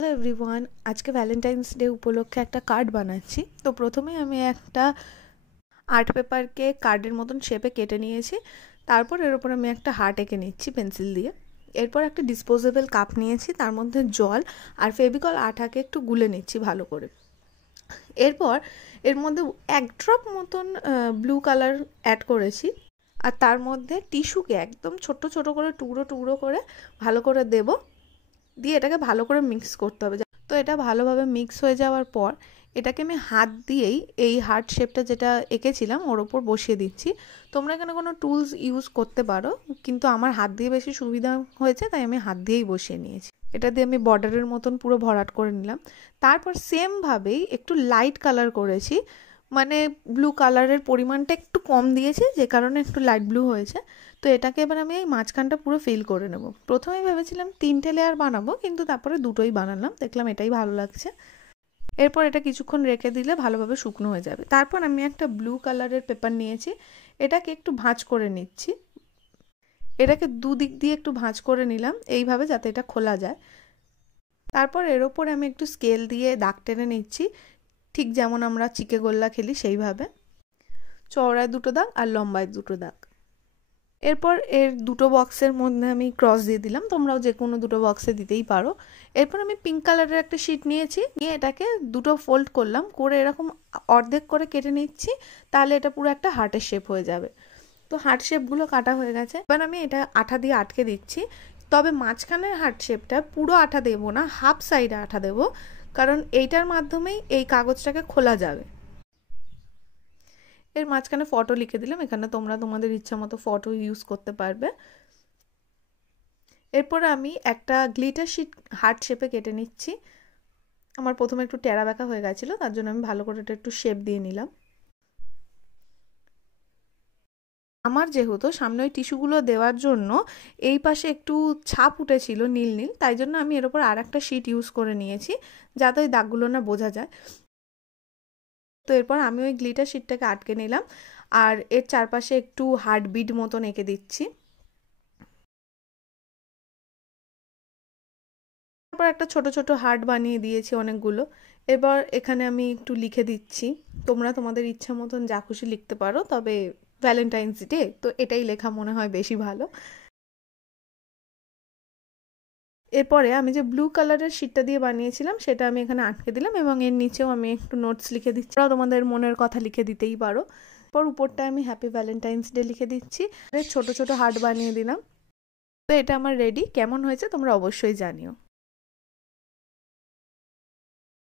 Hello everyone, আজকে Valentine's day উপলক্ষে একটা কার্ড বানাচ্ছি। তো প্রথমে আমি একটা আর্ট পেপারকে কার্ডের মতন শেপে কেটে নিয়েছি। তারপর এর উপর আমি একটা হার্ট এঁকে নিচ্ছি পেন্সিল দিয়ে। এরপর একটা ডিসপোজেবল কাপ নিয়েছি, তার মধ্যে জল আর ফেভিকল আঠাকে একটু গুলে নিচ্ছি ভালো করে। এরপর এর মধ্যে এক ড্রপ মতন ব্লু কালার অ্যাড করেছি, আর তার মধ্যে টিস্যুকে একদম ছোট ছোট করে টুকরো টুকরো করে ভালো করে দেবো, দিয়ে এটাকে ভালো করে মিক্স করতে হবে। তো এটা ভালোভাবে মিক্স হয়ে যাওয়ার পর এটাকে আমি হাত দিয়েই এই হার্ট শেপটা যেটা এঁকেছিলাম ওর ওপর বসিয়ে দিচ্ছি। তোমরা এখানে কোনো টুলস ইউজ করতে পারো, কিন্তু আমার হাত দিয়ে বেশি সুবিধা হয়েছে তাই আমি হাত দিয়েই বসিয়ে নিয়েছি। এটা দিয়ে আমি বর্ডারের মতন পুরো ভরাট করে নিলাম। তারপর সেমভাবেই একটু লাইট কালার করেছি, মানে ব্লু কালারের পরিমাণটা একটু কম দিয়েছি যে কারণে একটু লাইট ব্লু হয়েছে। তো এটাকে এবার আমি এই মাঝখানটা পুরো ফিল করে নেব। প্রথমেই ভেবেছিলাম 3টে লেয়ার বানাবো, কিন্তু তারপরে 2টোই বানালাম, দেখলাম এটাই ভালো লাগছে। এরপর এটা কিছুক্ষণ রেখে দিলে ভালোভাবে শুকনো হয়ে যাবে। তারপর আমি একটা ব্লু কালারের পেপার নিয়েছি, এটাকে একটু ভাঁজ করে নিচ্ছি। এটাকে দুদিক দিয়ে একটু ভাঁজ করে নিলাম এইভাবে, যাতে এটা খোলা যায়। তারপর এর ওপরে আমি একটু স্কেল দিয়ে দাগ টেনে নিচ্ছি, ঠিক যেমন আমরা চিকে গোল্লা খেলি সেইভাবে। চওড়ায় 2টো দাগ আর লম্বায় 2টো দাগ। এরপর এর 2টো বক্সের মধ্যে আমি ক্রস দিয়ে দিলাম, তোমরাও যে কোনো 2টো বক্সে দিতেই পারো। এরপর আমি পিঙ্ক কালারের একটা শিট নিয়েছি, নিয়ে এটাকে 2টো ফোল্ড করলাম, করে এরকম অর্ধেক করে কেটে নিচ্ছি, তাহলে এটা পুরো একটা হার্টের শেপ হয়ে যাবে। তো হার্ট শেপগুলো কাটা হয়ে গেছে। এবার আমি এটা আঠা দিয়ে আটকে দিচ্ছি, তবে মাঝখানের হার্ট শেপটা পুরো আঠা দেবো না, হাফ সাইডে আঠা দেবো, কারণ এইটার মাধ্যমেই এই কাগজটাকে খোলা যাবে। এর মাঝখানে ফটো লিখে দিলাম, এখানে তোমরা তোমাদের ইচ্ছা মতো ফটো ইউজ করতে পারবে। এরপর আমি একটা গ্লিটার শিট হার্ট শেপে কেটে নিচ্ছি। আমার প্রথমে একটু টেরা বেঁকা হয়ে গেছিলো, তার জন্য আমি ভালো করে এটা একটু শেপ দিয়ে নিলাম। আমার যেহেতু সামনে ওই টিস্যুগুলো দেওয়ার জন্য এই পাশে একটু ছাপ উঠেছিল নীল নীল, তাই জন্য আমি এর উপর আর একটা শিট ইউজ করে নিয়েছি, যাতে ওই দাগগুলো না বোঝা যায়। তো এরপর আমি ওই গ্লিটার শিটটাকে আটকে নিলাম, আর এর চারপাশে একটু হার্ট বিট মতন এঁকে দিচ্ছি। তারপর একটা ছোট ছোট হার্ট বানিয়ে দিয়েছি অনেকগুলো। এবার এখানে আমি একটু লিখে দিচ্ছি, তোমরা তোমাদের ইচ্ছা মতন যা খুশি লিখতে পারো, তবে ভ্যালেন্টাইন্স ডে তো এটাই লেখা মনে হয় বেশি ভালো। এরপরে আমি যে ব্লু কালারের শিটটা দিয়ে বানিয়েছিলাম সেটা আমি এখানে আটকে দিলাম, এবং এর নিচেও আমি একটু নোটস লিখে দিচ্ছি, তোমাদের মনের কথা লিখে দিতেই পারো। পর উপরটা আমি হ্যাপি ভ্যালেন্টাইন্স ডে লিখে দিচ্ছি, ছোট ছোট হার্ট বানিয়ে দিলাম। তো এটা আমার রেডি। কেমন হয়েছে তোমরা অবশ্যই জানিও।